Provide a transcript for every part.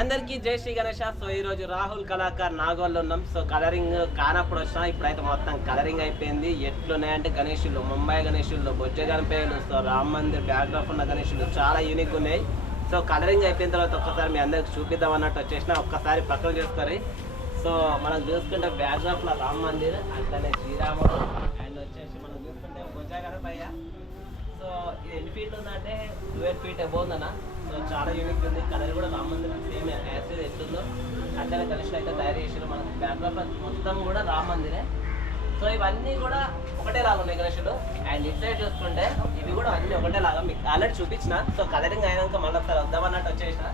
అందరికీ జై శ్రీ గణేష. సో ఈరోజు రాహుల్ కళాకార్ నాగోల్లో ఉన్నాం. సో కలరింగ్ కానప్పుడు వచ్చినా ఇప్పుడైతే మొత్తం కలరింగ్ అయిపోయింది. ఎట్లున్నాయంటే గణేషులు, ముంబై గణేషులు, బొజ్జ గణపేలు, సో రామ్ మందిర్ బ్యాక్డ్రాప్ ఉన్న గణేషులు చాలా యూనిక్ ఉన్నాయి. సో కలరింగ్ అయిపోయిన తర్వాత ఒక్కసారి మీ అందరికి చూపిద్దాం అన్నట్టు వచ్చేసిన ఒక్కసారి పక్కన చూసుకొని. సో మనం చూసుకుంటే బ్యాక్డ్రాప్లో రామ్ మందిర్, అట్లనే శ్రీరాముడు, అండ్ వచ్చేసి మనం చూసుకుంటే బొజ్జ గణపయ్య. సో ఇది ఎన్ని ఫీట్ ఉందంటే 12 feet అబౌవ్ ఉందన్న. సో చాలా యూనిక్ ఉంది. కలర్ కూడా రామ్ మందిర్ సేమ్ యాసిడ్ ఎట్లుందో అట్లనే గణేషులు అయితే తయారు చేసారు. మనకి బ్యాక్డ్రాప్ మొత్తం కూడా రామ్ మందిరే. సో ఇవన్నీ కూడా ఒకటే లాగా ఉన్నాయి గణేషులు. అండ్ ఇట్ సైడ్ చూసుకుంటే ఇవి కూడా అన్నీ ఒకటే లాగా మీకు ఆల్రెడీ చూపించిన. సో కలరింగ్ అయినాక మళ్ళీ ఒకసారి వద్దామన్నట్టు వచ్చేసిన.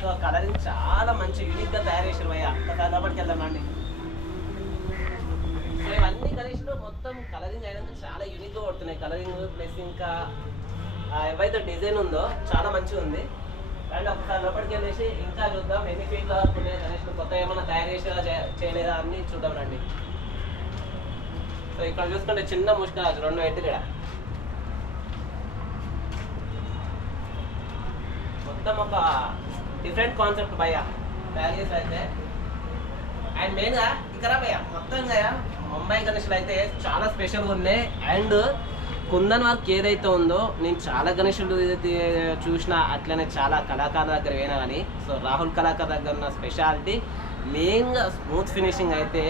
సో కలరింగ్ చాలా మంచి యూనిక్గా తయారు చేసారు భయ్య. ఒకసారి లోపలికి వెళ్దాం అండి. సో ఇవన్నీ గణేషులు మొత్తం కలరింగ్ అయినాక చాలా యూనిక్గా పడుతున్నాయి. కలరింగ్ ప్లస్ ఇంకా ఏవైతే డిజైన్ ఉందో చాలా మంచిగా ఉంది. అండ్ ఒకసారి లోపలికి వెళ్ళేసి ఇంకా చూద్దాం ఎన్ని ఫీట్లు వరకు ఉన్నాయి గణేషులు, కొత్త ఏమైనా తయారు చేసేలా చేయలేదా అన్ని చూద్దాం రండి. సో ఇక్కడ చూసుకుంటే చిన్న ముష్కరాజు 2 ఎట్టు ఇక్కడ మొత్తం ఒక డిఫరెంట్ కాన్సెప్ట్ భయ్య తయారు చేసి అయితే. అండ్ మెయిన్గా ఇక్కడ భయ్య మొత్తంగా ముంబై గణేషులు అయితే చాలా స్పెషల్గా ఉన్నాయి. అండ్ కుందన్ వర్క్ ఏదైతే ఉందో నేను చాలా గణేషులు చూసిన, అట్లనే చాలా కళాకారుల దగ్గర పోయినా కానీ సో రాహుల్ కళాకార్ దగ్గర ఉన్న స్పెషాలిటీ మెయిన్గా స్మూత్ ఫినిషింగ్ అయితే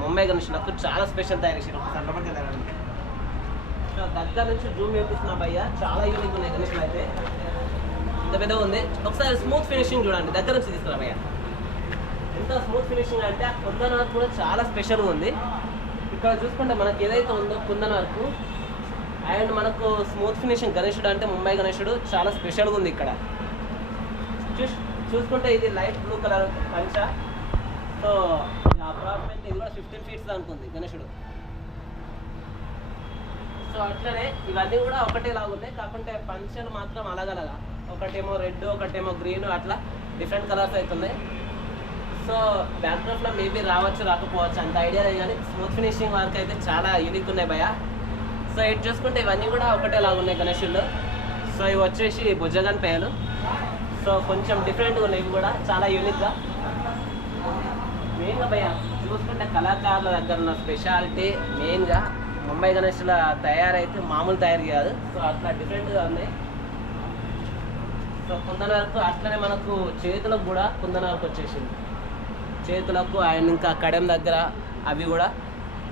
ముంబై గణేషులకు చాలా స్పెషల్ తయారు చేశారు. ఒకసారి లోపలికి వెళ్ళాలండి. సో దగ్గర నుంచి జూమ్ చేపిస్తున్నా భయ్య, చాలా యూనిక్ ఉన్నాయి గణేషులు అయితే. ఇంత పెద్దగా ఉంది. ఒకసారి స్మూత్ ఫినిషింగ్ చూడండి, దగ్గర నుంచి తీసుకురా భయ్య. ఎంత స్మూత్ ఫినిషింగ్ అంటే ఆ కుందన్ వర్క్ కూడా చాలా స్పెషల్గా ఉంది. ఇక్కడ చూసుకుంటే మనకి ఏదైతే ఉందో కుందన్ వర్క్ అండ్ మనకు స్మూత్ ఫినిషింగ్ గణేషుడు అంటే ముంబై గణేషుడు చాలా స్పెషల్గా ఉంది. ఇక్కడ చూసుకుంటే ఇది లైట్ బ్లూ కలర్ పంచ. సో అప్రాక్సిమేట్ ఇది కూడా 15 feet అనుకుంది గణేషుడు. సో అట్లనే ఇవన్నీ కూడా ఒకటే లాగా ఉన్నాయి, కాకుంటే పంచలు మాత్రం అలాగలాగా ఒకటేమో రెడ్ ఒకటేమో గ్రీన్ అట్లా డిఫరెంట్ కలర్స్ అవుతున్నాయి. సో బ్యాక్డ్రాప్లో మేబీ రావచ్చు రాకపోవచ్చు అంత ఐడియా లేదు, కానీ స్మూత్ ఫినిషింగ్ వర్క్ అయితే చాలా యూనిక్ ఉన్నాయి భయ. సో ఇటు చూసుకుంటే ఇవన్నీ కూడా ఒకటేలాగా ఉన్నాయి గణేషుల్లో. సో ఇవి వచ్చేసి బొజ్జ గణపయ్యలు. సో కొంచెం డిఫరెంట్గా ఉన్నాయి, ఇవి కూడా చాలా యూనిక్గా. మెయిన్గా భయ్య చూసుకుంటే కళాకారుల దగ్గర ఉన్న స్పెషాలిటీ మెయిన్గా ముంబై గణేషుల తయారైతే మామూలు తయారు కాదు. సో అట్లా డిఫరెంట్గా ఉన్నాయి. సో కుందన వరకు అట్లనే మనకు చేతులకు కూడా కుందన వరకు వచ్చేసింది. చేతులకు అండ్ ఇంకా కడెం దగ్గర అవి కూడా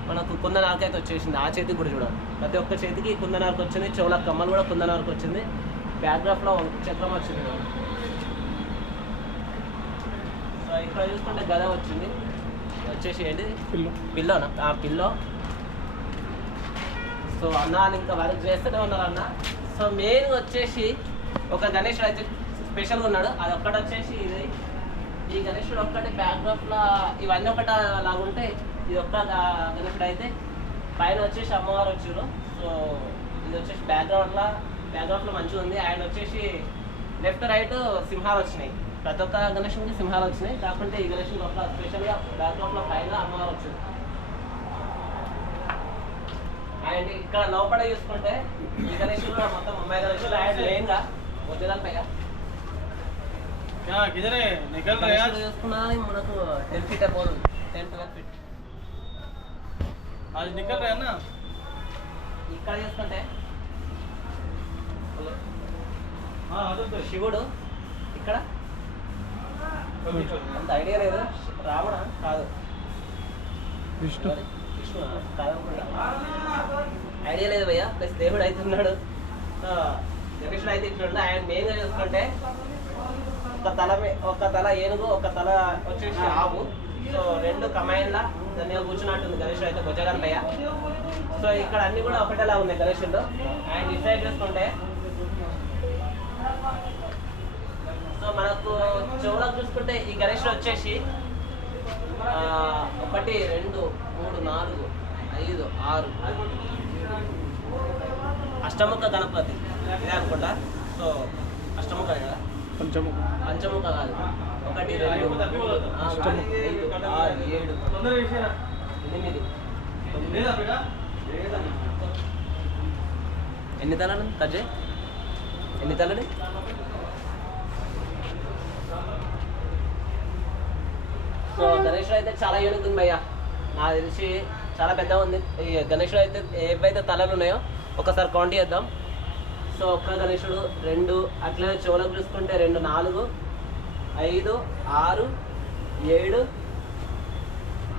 మనకు కుందనార్కు అయితే వచ్చేసింది. ఆ చేతికి కూడా చూడాలి, ప్రతి ఒక్క చేతికి కుందనార్కు వచ్చింది. చెవుల కమ్మలు కూడా కుందనార్కు వచ్చింది. బ్యాక్డ్రాప్లో చక్రం వచ్చింది. సో ఇక్కడ చూసుకుంటే గద వచ్చింది, వచ్చేసి ఏంటి పిల్లోనా ఆ పిల్లో. సో అన్నాలు ఇంకా వర్క్ చేస్తూనే ఉన్నారు అన్న. సో మెయిన్ వచ్చేసి ఒక గణేషుడు అయితే స్పెషల్గా ఉన్నాడు. అది ఒక్కటి వచ్చేసి ఇది ఈ గణేషుడు ఒక్కటి బ్యాక్డ్రాప్లో ఇవన్నీ ఒకటి లాగుంటే ఇది ఒక్క గణేషుడు అయితే పైన వచ్చేసి అమ్మవారు వచ్చారు. సో ఇది వచ్చేసి బ్యాక్గ్రౌండ్లో మంచిగా ఉంది. ఆయన వచ్చేసి లెఫ్ట్ రైట్ సింహాలు వచ్చినాయి. ప్రతి ఒక్క గణేషుడికి సింహాలు వచ్చినాయి, కాకుంటే ఈ గణేషుడు ఒక స్పెషల్గా బ్యాక్గ్రౌండ్లో పైన అమ్మవారు వచ్చారు. అండ్ ఇక్కడ లోపల చూసుకుంటే ఈ గణేషుడు కూడా మొత్తం ముంబై గణేషుడు. అండ్ మెయిన్గా బొజ్జగణపయ్య చూసుకున్నా మనకు 10 feet అబౌవ్ 10-12 feet. आज निकल रहा है ना. ఇక్కడ చూసుకుంటే శివుడు ఇక్కడ అంత ఐడియా లేదు. రావణ కాదు, విష్ణు కాదు, ఐడియా లేదు భయ్య. ప్లస్ దేవుడు అయితే ఉన్నాడు. సో గణేషుడు అయితే ఇట్లుండు. ఆయన మెయిన్గా చూసుకుంటే ఒక తల ఏనుగు, ఒక తల వచ్చేసి ఆవు. సో 2 కమాయిన్లా దాని మీద కూర్చున్నట్టుంది గణేషుడు అయితే బొజ్జ గణపయ్య. సో ఇక్కడ అన్ని కూడా ఒకటేలా ఉన్నాయి గణేషుడు. అండ్ ఇటు సైడ్ చూసుకుంటే సో మనకు చెవులకు చూసుకుంటే ఈ గణేషుడు వచ్చేసి 1 2 3 4 5 6 అష్టముఖ గణపతి ఇదే అనుకుంటా. సో అష్టముఖ కదా, పంచముఖ కాదు. 1 2 3 4 5 6 7 8 ఎన్ని తలలు కజే ఎన్ని తలలు సో గణేషుడు అయితే చాలా యూనిక్ ఉంది భయ్య, నాకు తెలిసి చాలా పెద్దగా ఉంది. ఈ గణేషుడు అయితే ఏవైతే తలలు ఉన్నాయో ఒకసారి కౌంట్ చేద్దాం. సో ఒక్క గణేషుడు, 2, అట్లనే చెవులకు చూసుకుంటే 2, 4, 5, 6, 7,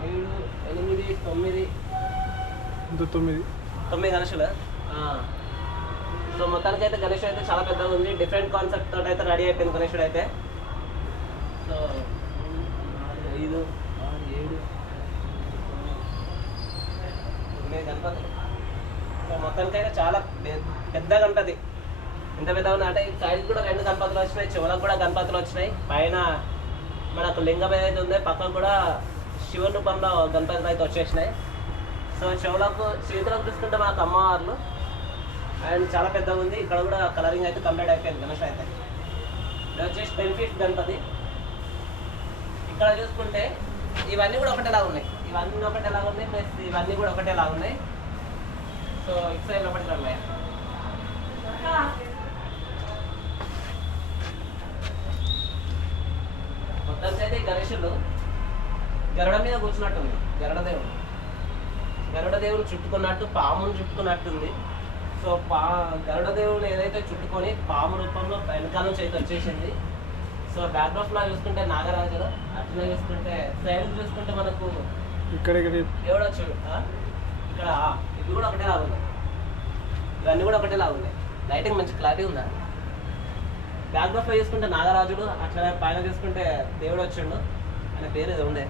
8, 9, 9 గణేషులు. సో మొత్తానికి అయితే గణేషుడు అయితే చాలా పెద్దగా ఉంది. డిఫరెంట్ కాన్సెప్ట్ తోటి అయితే రెడీ అయిపోయింది గణేషుడు అయితే. సో 5, 6, 7, 9 గణపతి. సో మొత్తానికి అయితే చాలా పెద్ద గణపతి. ఎంత పెద్దగా ఉంది అంటే సైడ్ కూడా 2 గణపతులు వచ్చినాయి, చెవులకు కూడా గణపతులు వచ్చినాయి. పైన మనకు లింగం ఏదైతే ఉందో పక్కన కూడా శివ రూపంలో గణపతులు అయితే వచ్చేసినాయి. సో చెవులకు చేతులకు చూసుకుంటే మనకు అమ్మవార్లు అండ్ చాలా పెద్దగా ఉంది. ఇక్కడ కూడా కలరింగ్ అయితే కంప్లీట్ అయిపోయింది గణేష్ అయితే. ఇది వచ్చేసి 10 feet గణపతి. ఇక్కడ చూసుకుంటే ఇవన్నీ కూడా ఒకటేలాగా ఉన్నాయి, ఇవన్నీ ఒకటేలాగా ఉన్నాయి, ప్లస్ ఇవన్నీ కూడా ఒకటేలాగా ఉన్నాయి. సో ఇటు సైడ్ ఒకటి ఉన్నాయి. మొత్తానికి అయితే గణేశుడు గరుడ మీద కూర్చున్నట్టుంది. గరుడదేవుడు చుట్టుకున్నట్టు, పామును చుట్టుకున్నట్టుంది. సో గరుడదేవుడు ఏదైతే చుట్టుకొని పాము రూపంలో వెనకాల నుంచి అయితే వచ్చేసింది. సో బ్యాక్గ్రౌండ్లో చూసుకుంటే నాగరాజులు, అట్లనే చూసుకుంటే సైడ్ చూసుకుంటే మనకు ఇక్కడ ఎవడొచ్చు ఇక్కడ ఇవి కూడా ఒకటే లాగా ఉన్నాయి, ఇవన్నీ కూడా ఒకటే లాగా ఉన్నాయి. లైటింగ్ మంచి క్లారిటీ ఉందా? బ్యాక్గ్రౌండ్లో చూసుకుంటే నాగరాజుడు, అట్లనే పైన చూసుకుంటే దేవుడు వచ్చిండు, ఆయన పేరు ఏదో ఉండే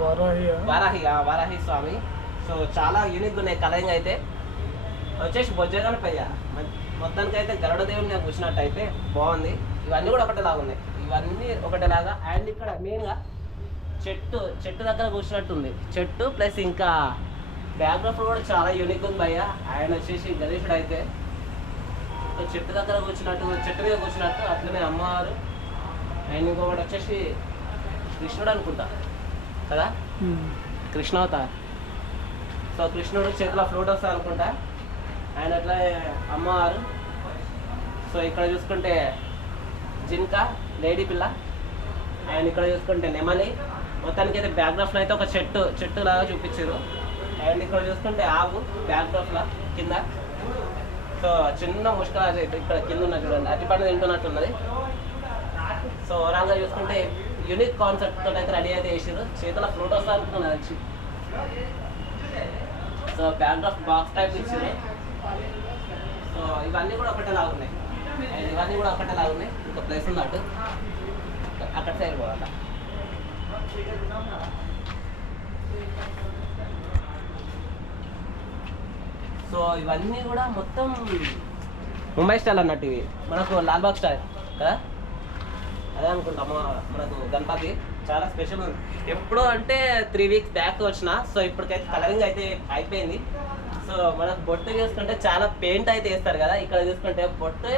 వారాహి స్వామి. సో చాలా యూనిక్ ఉన్నాయి కలరింగ్ అయితే. వచ్చేసి బొజ్జగణపయ్య. మొత్తానికి అయితే గరుడ దేవుడిని కూర్చున్నట్టు అయితే బాగుంది. ఇవన్నీ కూడా ఒకటేలాగా ఉన్నాయి, ఇవన్నీ ఒకటేలాగా. అండ్ ఇక్కడ మెయిన్గా చెట్టు దగ్గర కూర్చున్నట్టుంది. చెట్టు ప్లస్ ఇంకా బ్యాక్గ్రౌండ్ కూడా చాలా యూనిక్ ఉంది భయ్య. ఆయన వచ్చేసి గణేశుడు అయితే చెట్టు దగ్గర కూర్చున్నట్టు, చెట్టు మీద కూర్చున్నట్టు, అట్లనే అమ్మవారు. అండ్ ఇంకొకటి వచ్చేసి కృష్ణుడు అనుకుంటా కదా, కృష్ణావతార్. సో కృష్ణుడు చేతిలో ఫ్లూట్ వస్తుంది అనుకుంటా. ఆయన అట్లా అమ్మవారు. సో ఇక్కడ చూసుకుంటే జింక, లేడీ పిల్ల. అండ్ ఇక్కడ చూసుకుంటే నెమలి. మొత్తానికి అయితే బ్యాక్గ్రౌండ్లో అయితే ఒక చెట్టు లాగా చూపించారు. అండ్ ఇక్కడ చూసుకుంటే ఆవు బ్యాక్గ్రౌండ్లో కింద. సో చిన్న ముష్కరాజు అయితే ఇక్కడ కింద ఉన్న చూడండి, అరటిపండు తింటున్నట్టున్నది. సో ఓవరాల్గా చూసుకుంటే యూనిక్ కాన్సెప్ట్తో అయితే రెడీ అయితే వేసారు. చేతిలో ఫ్లూట్ వస్తా అనుకున్నది వచ్చి. సో బ్యాక్గ్రౌండ్ బాక్స్ టైప్ ఇచ్చారు. సో ఇవన్నీ కూడా ఒకటేలాగా ఉన్నాయి, ఇవన్నీ కూడా ఒకటేలాగా ఉన్నాయి. ఇంకో ప్లేస్ ఉంది అటు, అక్కడ సైడ్ పోవాల. సో ఇవన్నీ కూడా మొత్తం ముంబై స్టైల్ అన్నట్టు. ఇవి మనకు లాల్బాగ్ స్టైల్ కదా, అదే అనుకుంటాము. మనకు గణపతి చాలా స్పెషల్ ఉంది. ఎప్పుడో అంటే 3 weeks బ్యాక్ వచ్చిన. సో ఇప్పటికైతే కలరింగ్ అయితే అయిపోయింది. సో మనకు బొట్టు చూసుకుంటే చాలా పెయింట్ అయితే వేస్తారు కదా, ఇక్కడ చూసుకుంటే బొట్టు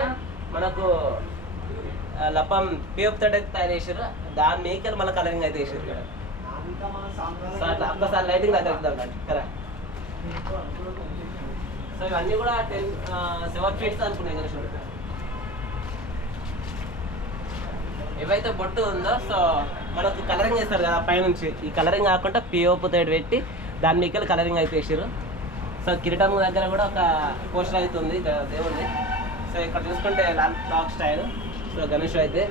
మనకు లపం పిఎఫ్ తోటి అయితే తయారు చేసారు. దాని మేకలు మన కలరింగ్ అయితే వేసారు కదా. సో అట్లా ఒక్కసారి లైటింగ్ దగ్గర కదా. సో ఇవన్నీ కూడా 7 feet అనుకున్నాయి కదా. ఏవైతే బొట్టు ఉందో సో మనకు కలరింగ్ చేస్తారు కదా పైనుంచి, ఈ కలరింగ్ కాకుండా పిఓపు తోటి పెట్టి దాని మీకెళ్ళి కలరింగ్ అయితే వేసారు. సో కిరీటం దగ్గర కూడా ఒక పోస్టర్ అయితే ఉంది దేవుడిది. సో ఇక్కడ చూసుకుంటే లాల్బాగ్ స్టైల్. సో గణేష్ అయితే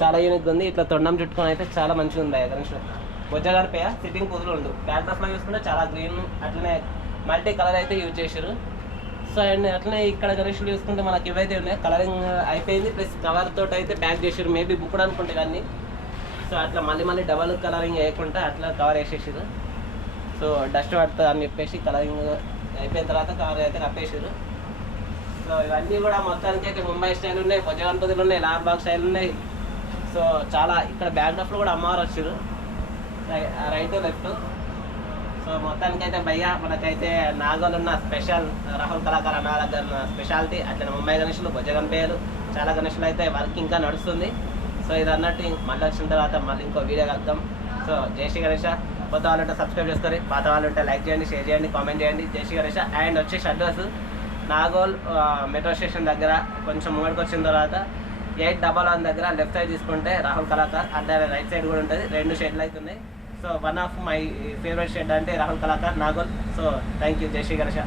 చాలా యూనిక్ ఉంది. ఇట్లా తొండం చుట్టుకొని అయితే చాలా మంచిగా ఉంది గణేష్. బొజ్జగారిపేయ సిట్టింగ్ కుదురు ఉండు. బ్యాక్గ్రౌండ్లో చూసుకుంటే చాలా గ్రీన్, అట్లనే మల్టీ కలర్ అయితే యూజ్ చేశారు. సో అండ్ అట్లనే ఇక్కడ గణేషులు చూసుకుంటే మనకి ఇవైతే ఉన్నాయి, కలరింగ్ అయిపోయింది. ప్లస్ కవర్ తోటి అయితే ప్యాక్ చేసారు. మేబీ బుక్ అనుకుంటే కానీ. సో అట్లా మళ్ళీ డబల్ కలరింగ్ వేయకుండా అట్లా కవర్ వేసేసారు. సో డస్ట్ పడుతుంది అని చెప్పేసి కలరింగ్ అయిపోయిన తర్వాత కవర్ అయితే కప్పేసారు. సో ఇవన్నీ కూడా మొత్తానికి అయితే ముంబై స్టైల్ ఉన్నాయి, బొజ్జ గణపతులు ఉన్నాయి, లాల్బాగ్ స్టైల్ ఉన్నాయి. సో చాలా ఇక్కడ బ్యాక్గ్రౌండ్లో కూడా అమ్మవారు వచ్చారు, రైట్ లెఫ్ట్. సో మొత్తానికి అయితే భయ్య మనకైతే నాగోలు ఉన్న స్పెషల్ రాహుల్ కళాకార్ అన్న దగ్గర స్పెషాలిటీ. అట్లా ముంబై గణేషులు, బొజ్జ గణపయ్యలు, చాలా గణేషులు అయితే వర్క్ ఇంకా నడుస్తుంది. సో ఇది అన్నట్టు మళ్ళీ వచ్చిన తర్వాత మళ్ళీ ఇంకో వీడియో కలుద్దాం. సో జై శ్రీ గణేష. కొత్త వాళ్ళు ఉంటే సబ్స్క్రైబ్ చేసుకొని, పాత వాళ్ళు ఉంటే లైక్ చేయండి, షేర్ చేయండి, కామెంట్ చేయండి. జై శ్రీ గణేష. అండ్ వచ్చేసి అడ్రస్ నాగోల్ మెట్రో స్టేషన్ దగ్గర కొంచెం ముంగడికి వచ్చిన తర్వాత 811 దగ్గర లెఫ్ట్ సైడ్ తీసుకుంటే రాహుల్ కళాకార్, అంటే రైట్ సైడ్ కూడా ఉంటుంది. 2 షెడ్లు అయితే ఉన్నాయి. So one of my favourite shed అంటే Rahul Kalakar Nagol. So thank you. జై శ్రీ గణేష.